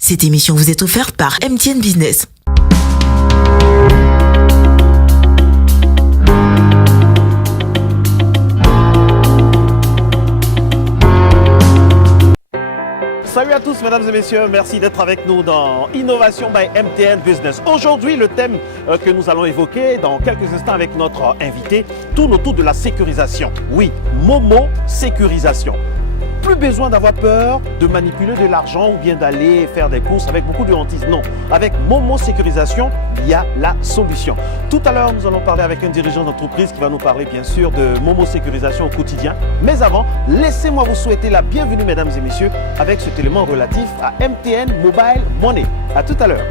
Cette émission vous est offerte par MTN Business. Salut à tous mesdames et messieurs, merci d'être avec nous dans Innovation by MTN Business. Aujourd'hui, le thème que nous allons évoquer dans quelques instants avec notre invité tourne autour de la sécurisation. Oui, Momo Sécurisation. Plus besoin d'avoir peur de manipuler de l'argent ou bien d'aller faire des courses avec beaucoup de hantise. Non, avec Momo Sécurisation, il y a la solution. Tout à l'heure, nous allons parler avec un dirigeant d'entreprise qui va nous parler bien sûr de Momo Sécurisation au quotidien. Mais avant, laissez-moi vous souhaiter la bienvenue mesdames et messieurs avec cet élément relatif à MTN Mobile Money. À tout à l'heure.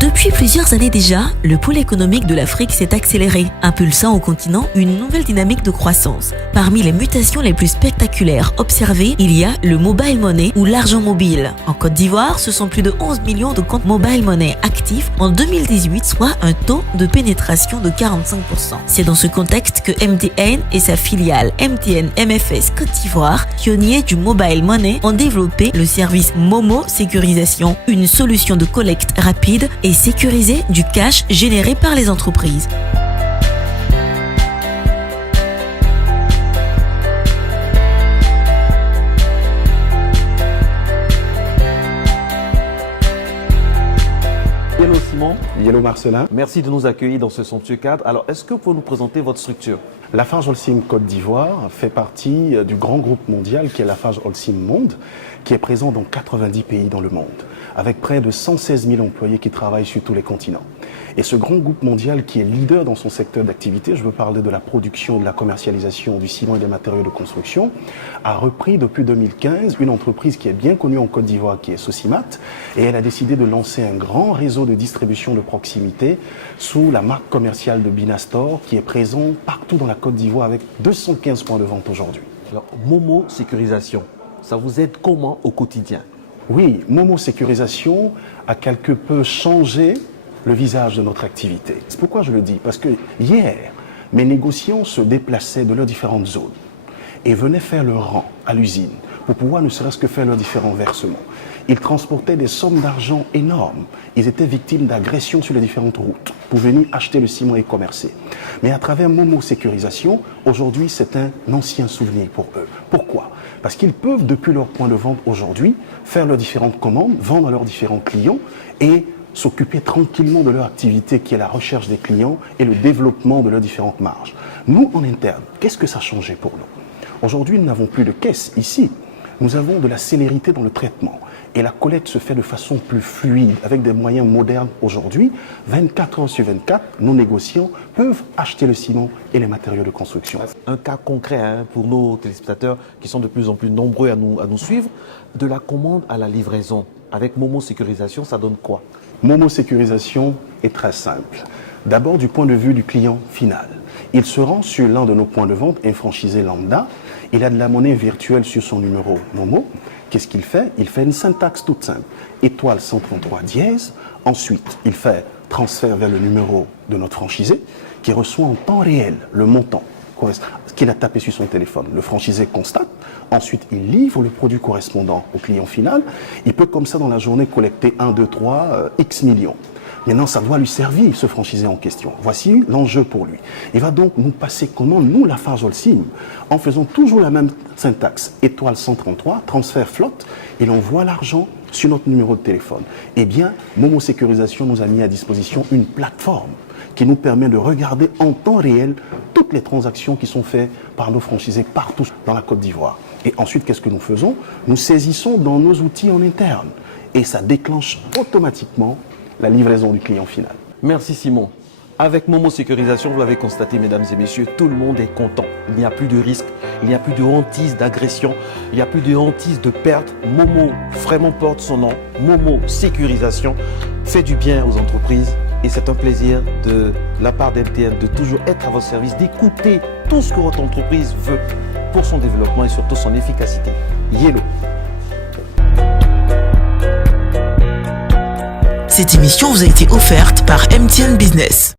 Depuis plusieurs années déjà, le pôle économique de l'Afrique s'est accéléré, impulsant au continent une nouvelle dynamique de croissance. Parmi les mutations les plus spectaculaires observées, il y a le mobile money ou l'argent mobile. En Côte d'Ivoire, ce sont plus de 11 millions de comptes mobile money actifs en 2018, soit un taux de pénétration de 45%. C'est dans ce contexte que MTN et sa filiale MTN MFS Côte d'Ivoire, pionniers du mobile money, ont développé le service Momo Sécurisation, une solution de collecte rapide et sécuriser du cash généré par les entreprises. Hello Simon. Hello Marcelin. Merci de nous accueillir dans ce somptueux cadre. Alors, est-ce que vous pouvez nous présenter votre structure? Lafarge Holcim Côte d'Ivoire fait partie du grand groupe mondial qui est Lafarge Holcim Monde, qui est présent dans 90 pays dans le monde, avec près de 116 000 employés qui travaillent sur tous les continents. Et ce grand groupe mondial qui est leader dans son secteur d'activité, je veux parler de la production, de la commercialisation du ciment et des matériaux de construction, a repris depuis 2015 une entreprise qui est bien connue en Côte d'Ivoire, qui est Sosimat, et elle a décidé de lancer un grand réseau de distribution de proximité sous la marque commerciale de Binastor, qui est présent partout dans la Côte d'Ivoire avec 215 points de vente aujourd'hui. Alors, Momo Sécurisation, ça vous aide comment au quotidien? Oui, Momo Sécurisation a quelque peu changé le visage de notre activité. C'est pourquoi je le dis, parce que hier, mes négociants se déplaçaient de leurs différentes zones et venaient faire leur rang à l'usine pour pouvoir ne serait-ce que faire leurs différents versements. Ils transportaient des sommes d'argent énormes. Ils étaient victimes d'agressions sur les différentes routes pour venir acheter le ciment et commercer. Mais à travers Momo Sécurisation, aujourd'hui, c'est un ancien souvenir pour eux. Pourquoi? Parce qu'ils peuvent, depuis leur point de vente aujourd'hui, faire leurs différentes commandes, vendre à leurs différents clients et s'occuper tranquillement de leur activité qui est la recherche des clients et le développement de leurs différentes marges. Nous, en interne, qu'est-ce que ça a changé pour nous? Aujourd'hui, nous n'avons plus de caisse ici. Nous avons de la célérité dans le traitement et la collecte se fait de façon plus fluide avec des moyens modernes aujourd'hui. 24 heures sur 24, nos négociants peuvent acheter le ciment et les matériaux de construction. Un cas concret pour nos téléspectateurs qui sont de plus en plus nombreux à nous suivre, de la commande à la livraison. Avec Momo Sécurisation, ça donne quoi? Momo Sécurisation est très simple. D'abord du point de vue du client final. Il se rend sur l'un de nos points de vente, un franchisé lambda. Il a de la monnaie virtuelle sur son numéro Momo. Qu'est-ce qu'il fait? Il fait une syntaxe toute simple. Étoile 133 dièse. Ensuite, il fait transfert vers le numéro de notre franchisé qui reçoit en temps réel le montant qu'il a tapé sur son téléphone. Le franchisé constate. Ensuite, il livre le produit correspondant au client final. Il peut comme ça dans la journée collecter 1, 2, 3, X millions. Maintenant, ça doit lui servir, ce franchisé en question. Voici l'enjeu pour lui. Il va donc nous passer commande, nous, Lafarge Holcim, en faisant toujours la même syntaxe. Étoile 133, transfert flotte, il envoie l'argent sur notre numéro de téléphone. Eh bien, Momo Sécurisation nous a mis à disposition une plateforme qui nous permet de regarder en temps réel toutes les transactions qui sont faites par nos franchisés partout dans la Côte d'Ivoire. Et ensuite, qu'est-ce que nous faisons? Nous saisissons dans nos outils en interne et ça déclenche automatiquement la livraison du client final. Merci Simon. Avec Momo Sécurisation, vous l'avez constaté mesdames et messieurs, tout le monde est content. Il n'y a plus de risque, il n'y a plus de hantise d'agression, il n'y a plus de hantise de perte. Momo vraiment porte son nom. Momo Sécurisation fait du bien aux entreprises et c'est un plaisir de la part d'MTN de toujours être à votre service, d'écouter tout ce que votre entreprise veut pour son développement et surtout son efficacité. Yellow. Cette émission vous a été offerte par MTN Business.